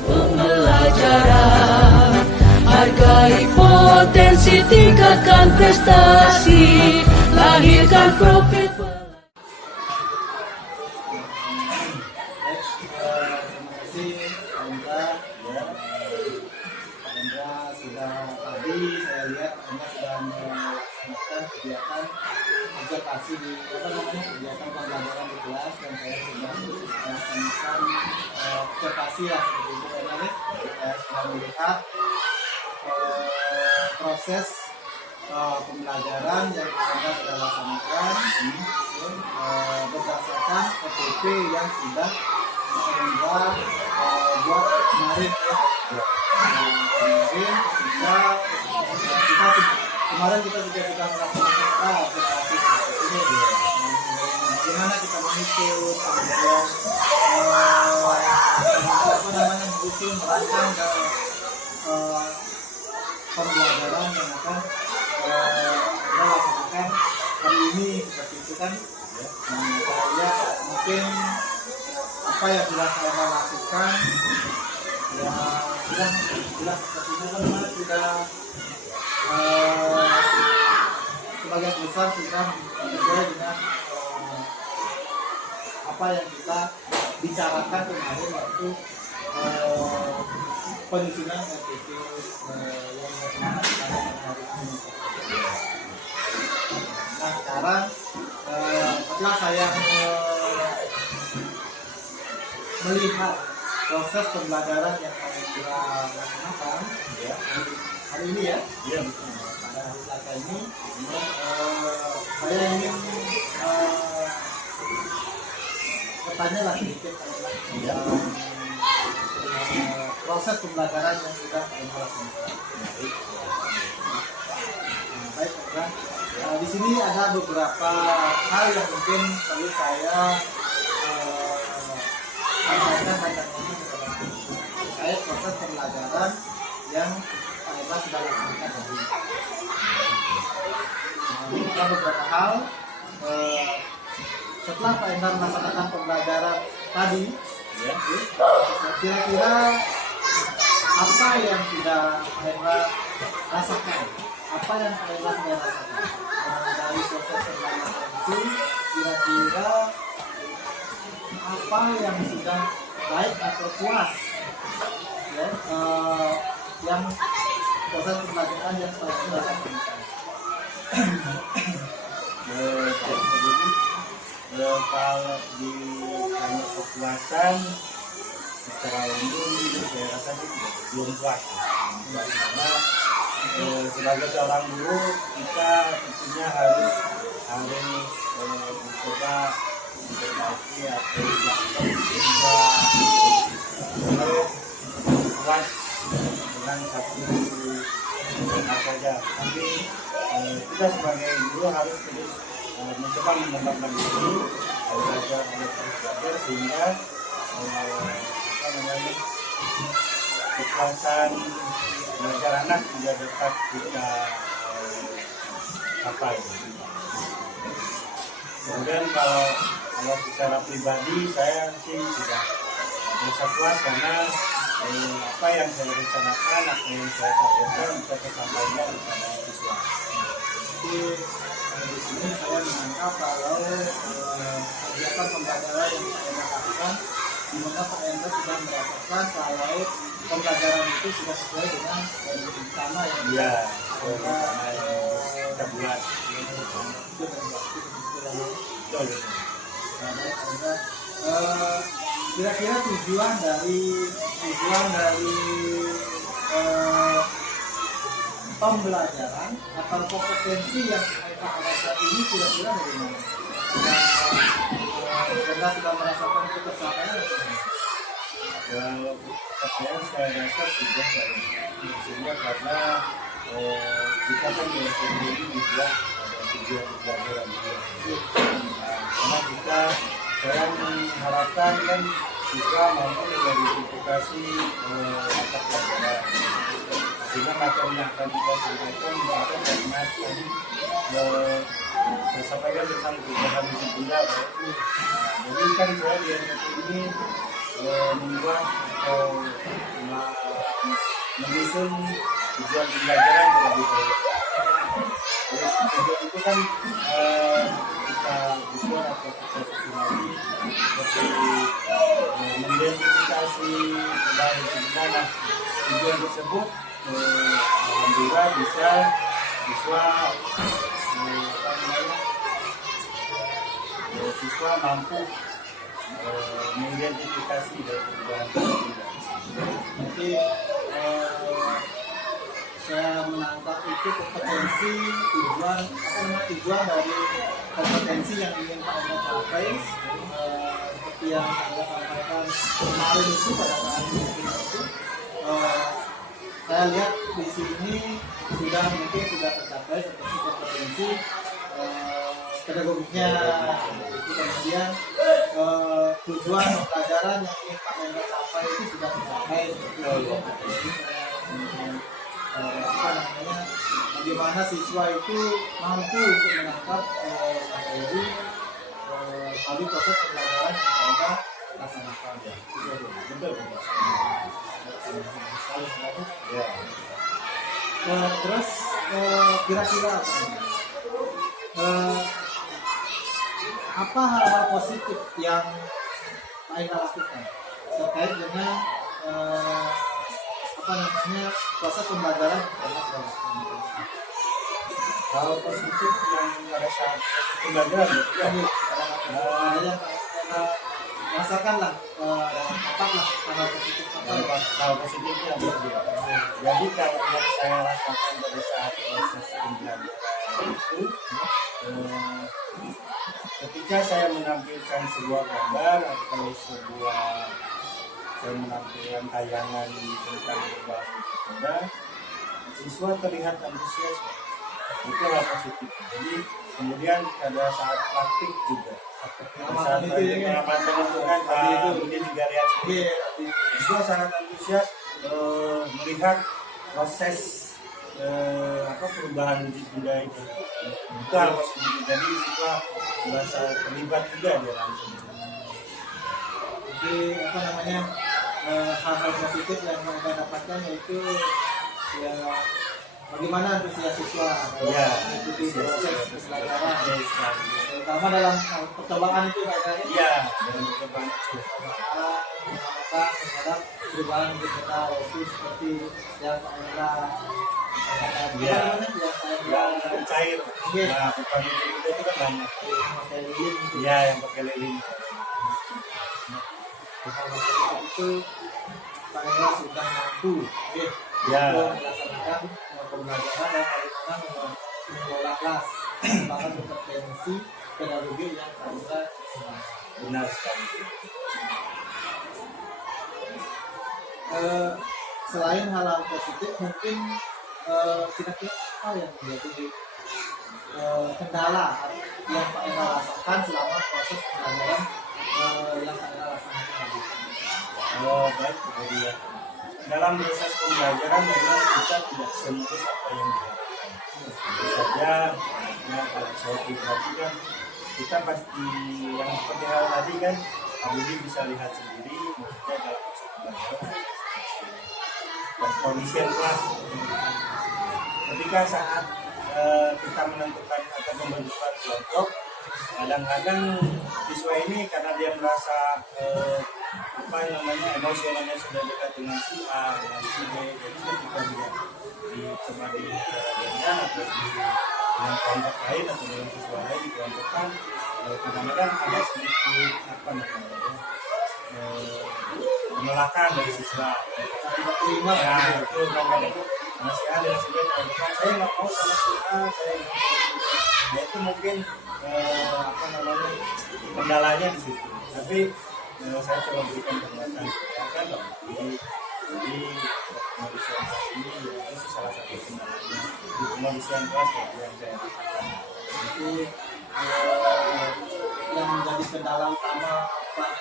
Pembelajaran, hargai potensi, tingkatkan prestasi, lahirkan profit. Terima kasih Anda ya. Anda sudah tadi saya lihat Anda sudah melaksanakan kegiatan observasi di kegiatan pembelajaran di kelas dan saya sudah melaksanakan observasi ya seperti itu ya. Saya sudah melihat proses pembelajaran yang Anda sudah laksanakan berdasarkan OPP yang sudah Anda buat kemarin ya. Kemarin kita juga sudah melaksanakan observasi seperti ini ya. Bagaimana kita menyusun, kemudian menyusun, merancang dan pembelajaran yang akan kita laksanakan hari ini seperti itu kan ya. Saya lihat mungkin apa yang sudah saya lakukan ya sudah seperti itu kan sudah sebagian besar sudah sesuai dengan apa yang kita bicarakan kemarin waktu penyusunan RPP yang dilaksanakan hari ini. Nah sekarang setelah saya melihat proses pembelajaran yang kami sudah laksanakan ya, hari ini ya, pada hari Selasa ini, saya ingin bertanya lah sedikit tentang proses pembelajaran yang sudah kami laksanakan. Baik, di sini ada beberapa hal yang mungkin perlu saya sampaikan terkait proses pembelajaran yang Pak sudah laksanakan tadi. Ada beberapa hal setelah Pak Endar melaksanakan pembelajaran tadi, ya, kira-kira apa yang sudah Pak Endar rasakan? Apa yang Pak Endar sudah rasakan dari proses pembelajaran itu? Kira-kira apa yang sudah baik atau puas ya, yang proses pembelajaran yang Pak Endar rasakan? Kalau di hanya kepuasan secara umum saya rasa sih belum puas, karena sebagai seorang guru kita tentunya harus mencoba memperbaiki atau juga puas dengan satu hal saja, tapi kita sebagai guru harus terus mencoba mengembangkan diri, belajar sehingga kepuasan belajar anak juga dapat kita capai. Kemudian kalau secara pribadi saya sih sudah merasa puas karena apa yang saya rencanakan, apa yang saya targetkan bisa tersampaikan kepada siswa. Jadi di sini saya menangkap kalau kegiatan pembelajaran yang saya lakukan, di mana Pak Hendra sudah merasakan kalau pembelajaran itu sudah sesuai dengan rencana yang kita buat. Kira-kira tujuan dari pembelajaran atau kompetensi yang Pak Hendra ini kira-kira bagaimana? Hendra sudah merasakan ketercapaian? Kalau saya rasa sudah maksudnya karena kita kan di SMP ini dibuat ada tujuan pembelajaran karena saya mengharapkan kan siswa mampu mengidentifikasi mata pelajaran sehingga materi yang akan kita sampaikan misalkan format tadi saya sampaikan tentang perubahan hidup bunda. Jadi kan saya di SMP ini membuat atau menyusun tujuan pembelajaran terlebih dahulu. Tujuan itu kan kita buat atau kita susun lagi seperti mengidentifikasi perubahan hidup bunda. Tujuan tersebut alhamdulillah bisa siswa siswa mampu mengidentifikasi dari perubahan Jadi saya menangkap itu kompetensi tujuan dari kompetensi yang ingin Pak Hendra capai, seperti yang Anda sampaikan kemarin itu pada saat itu. Saya lihat di sini mungkin sudah tercapai seperti kompetensi pedagogiknya, itu kemudian tujuan pelajaran yang ingin Pak Hendra capai itu sudah tercapai seperti bagaimana siswa itu mampu untuk menangkap materi melalui proses pembelajaran yang Pak Hendra laksanakan. Betul. Terus kira-kira apa hal-hal positif yang Pak Hendra lakukan terkait dengan proses pembelajaran? hal positif yang pada saat pembelajaran yang rasakan lah, dapat lah hal positif hal positifnya jadi kalau yang saya rasakan pada saat proses pembelajaran itu ketika saya menampilkan sebuah gambar atau saya menampilkan tayangan tentang perubahan benda, siswa terlihat antusias, itu hal positif. Jadi kemudian pada saat praktik juga saat pengamatan itu kan kemudian juga lihat siswa sangat antusias melihat proses perubahan wujud benda itu hal positif. Jadi siswa merasa terlibat juga dia langsung. Jadi hal-hal positif yang kita dapatkan yaitu ya bagaimana antusias siswa Iya. mengikuti proses pembelajaran, Oke, sekali. terutama dalam percobaan itu kayaknya Iya, dalam percobaan itu. mengamalkan terhadap perubahan digital itu seperti yang Pak Hendra Iya. yang Yang cair. Iya. Nah, bukan itu kan banyak. pakai lilin gitu. Iya, yang pakai lilin. Itu Pak Hendra sudah mampu Ya. untuk melaksanakan pembelajaran dan bagaimana mengelola kelas, bahkan kompetensi pedagogi yang Pak Hendra Benar sekali. selain hal-hal positif mungkin kira-kira apa yang menjadi kendala yang Pak Hendra rasakan selama proses pembelajaran yang Pak Hendra laksanakan tadi? Oh, baik, kemudian dalam proses pembelajaran memang kita tidak semulus apa yang diharapkan. Tentu saja, ya, kalau saya pribadi kan kita pasti yang seperti hal tadi kan, Pak Budi bisa lihat sendiri, maksudnya dalam proses pembelajaran dan kondisi kelas. Ketika saat kita menentukan atau membentukkan kelompok, kadang-kadang siswa ini karena dia merasa apa namanya emosionalnya sudah dekat dengan si A, dengan si B, jadi ketika dia coba di atau dengan kelompok lain atau dengan siswa lain dikelompokkan, kadang-kadang ada sedikit apa namanya penolakan dari siswa. Tidak terima Ya, itu kadang-kadang masih ada yang sebagai kelompokkan, saya nggak mau sama si A, saya nggak mau. Ya itu mungkin apa namanya kendalanya di situ. Tapi saya coba berikan penjelasan kan di pengondisian kelas ini ya, itu salah satu kendalanya di pengondisian kelas yang saya rasakan. itu yang menjadi kendala utama Pak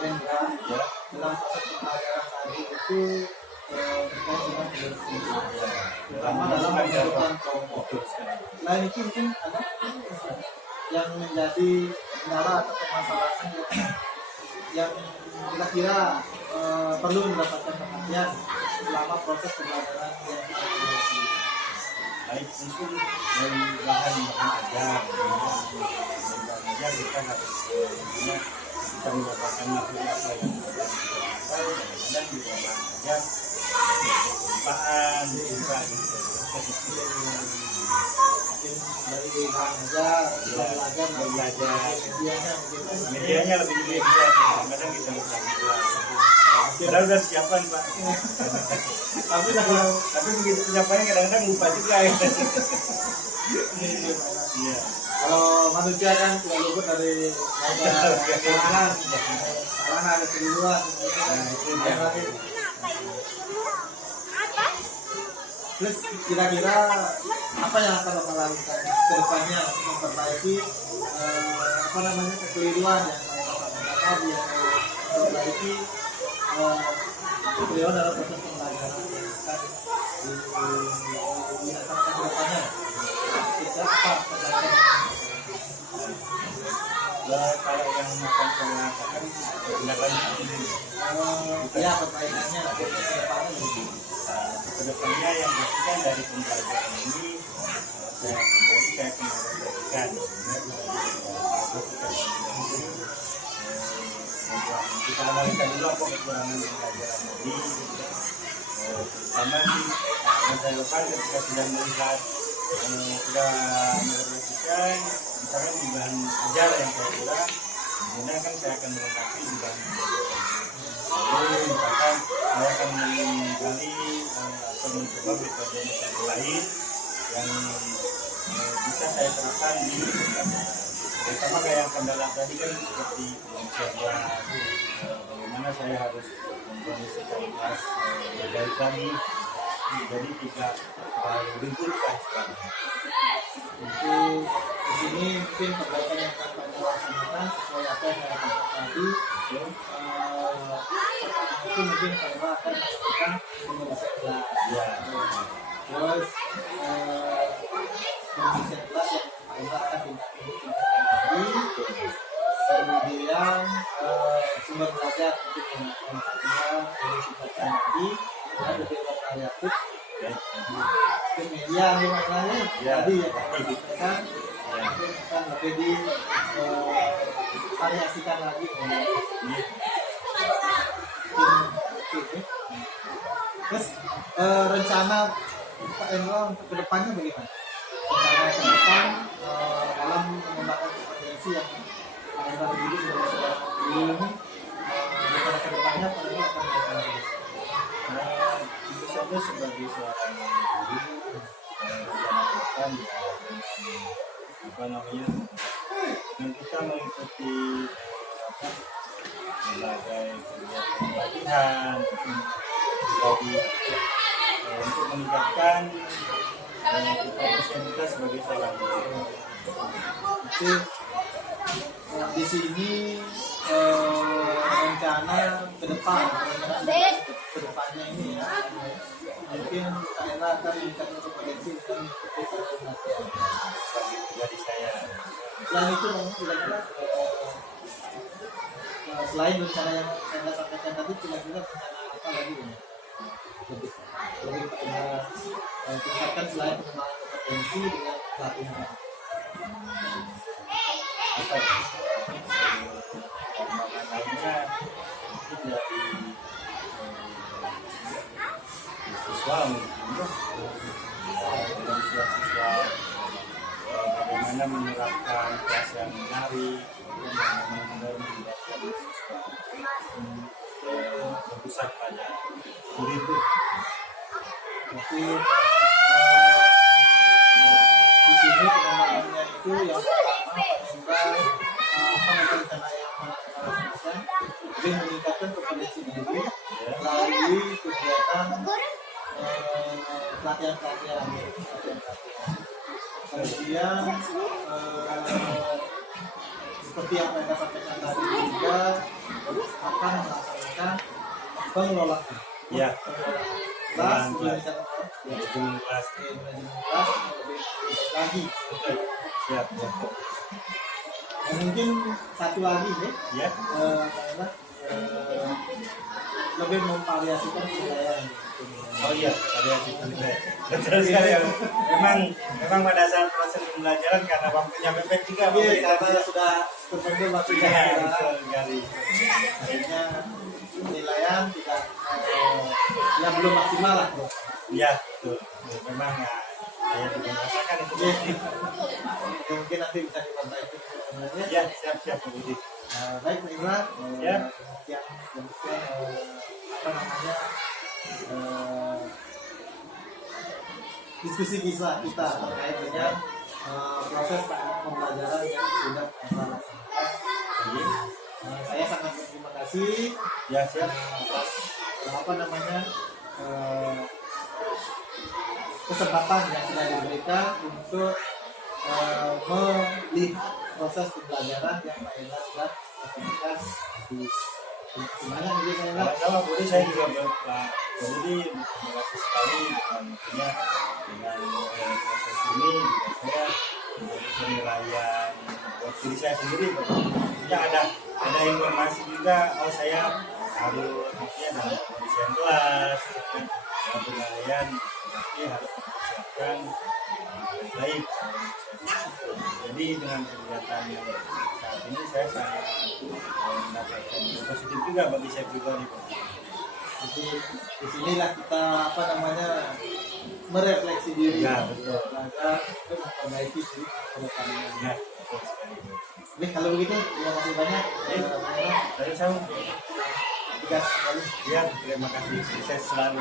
Hendra Ya, dalam proses pembelajaran tadi itu terkait dengan kebersihan, terutama dalam pembentukan kelompok. betul sekali. Selain itu mungkin ada yang menjadi kendala atau permasalahan yang kira-kira perlu mendapatkan perhatian selama proses pembelajaran yang kita lalui. Baik, mungkin dari bahan-bahan ajar, kita harus tentunya kita mendapatkan materi apa yang kita pakai, kadang-kadang juga bahan ajar kelupaan, juga gitu. Mungkin dari bahan ajar, belajar, medianya mungkin. Medianya lebih bisa, kadang-kadang kita lupa juga. Padahal udah siapkan Pak. Tapi kalau Tapi begitu penyampainya kadang-kadang lupa juga ya. Iya. kalau manusia kan tidak luput dari kesalahan, ada keliruan. Nah, itu dia. Terus kira-kira apa yang akan Bapak lakukan ke depannya untuk memperbaiki apa namanya kekeliruan yang Bapak tadi yang memperbaiki kekeliruan dalam proses pembelajaran yang akan dirasakan ke depannya. Kira apa perbaikan? Kalau yang akan saya rasakan tindakan ini Ya perbaikannya ke depannya. kedepannya yang pastikan dari pembelajaran ini saya akan memperbaikkan kita analisa dulu apa kekurangan pembelajaran ini terutama sih yang saya lakukan ketika sudah melihat sudah merefleksikan misalkan di bahan ajar yang saya kurang kemudian kan saya akan melengkapi di bahan lalu misalkan saya akan menggali atau mencoba metode-metode lain yang bisa saya terapkan di terutama kayak yang kendala tadi kan seperti pengisian bagaimana saya harus mengkondisikan kelas baik lagi jadi tidak terlalu ribut kan Untuk di sini mungkin perbaikan yang akan Pak laksanakan sesuai apa yang saya katakan tadi. Itu mungkin Pak akan melakukan pengisian kelas. ya Terus pengisian kelas yang Pak akan tingkatkan lagi. Kemudian sumber belajar untuk menggunakan yang ditingkatkan lagi dan lebih bervariatif. Ke media Iya, gimana nih? Ya. Tadi ya kan Ya. kan lebih di variasikan lagi. Oke. Terus rencana Pak Endro untuk kedepannya bagaimana? Rencana ke depan dalam mengembangkan kompetensi yang Pak Endro sendiri sebagai seorang guru ini, rencana kedepannya Pak Endro akan melakukan apa? Tentu saja sebagai seorang guru rencanakan apa namanya dan kita mengikuti apa berbagai kegiatan pelatihan bagi untuk meningkatkan kita sebagai seorang guru. Itu di sini rencana ke depan, ke depannya ini ya, mungkin daerah akan meningkatkan kompetensi dan Bagi pribadi saya, selain itu memang kira-kira selain rencana yang saya sampaikan tadi, kira-kira rencana apa lagi ya? Lebih tingkatkan selain pengembangan kompetensi dengan pelatihan. apa ya? Pengembangan lainnya mungkin dari siswa mungkin dari siswa bagaimana menerapkan kelas yang menarik, bagaimana membuatkan siswa berpusat pada murid. Tapi di sini pengembangannya itu yang pertama apa rencana yang lakukan dengan meningkatkan kompetensi diri melalui kegiatan pelatihan. Kemudian seperti yang saya sampaikan tadi juga akan melaksanakan pengelolaan. Ya, Kelas, kelas lagi. siap. Dan mungkin satu lagi nih, Ya, adalah lebih memvariasikan penilaian. oh iya, variasi penilaian. Betul sekali ya. Memang pada saat proses pembelajaran karena waktunya mepet juga. Iya, karena sudah tertentu waktunya. Iya, betul sekali. Akhirnya penilaian tidak yang belum maksimal lah. Iya, betul. Memang ya, saya juga merasakan itu. Iya. Mungkin nanti bisa diperbaiki sebenarnya. Ya, siap Pak Budi. Baik Pak Indra, Ya. yang bentuknya apa namanya diskusi kita terkait dengan proses pembelajaran yang sudah kita laksanakan. Saya sangat berterima kasih Ya, siap. atas apa namanya kesempatan yang sudah diberikan untuk melihat proses pembelajaran yang Pak Indra sudah lakukan di gimana ini Pak Indra? Sama Budi, saya juga Pak Budi terima kasih sekali tentunya dengan proses ini juga saya menjadi penilaian buat diri saya sendiri. Tentunya ada informasi juga, oh saya harus maksudnya dalam desain kelas, dalam penilaian berarti harus mempersiapkan baik. Jadi dengan kegiatan yang saat ini saya sangat mendapatkan positif juga bagi saya pribadi. Jadi di sinilah kita apa namanya merefleksi diri, Ya, betul. belajar untuk memperbaiki diri ke depannya. Ya, betul sekali. Oke, kalau begitu terima kasih banyak. Dari saya, Tugas kembali. ya terima kasih, sukses selalu.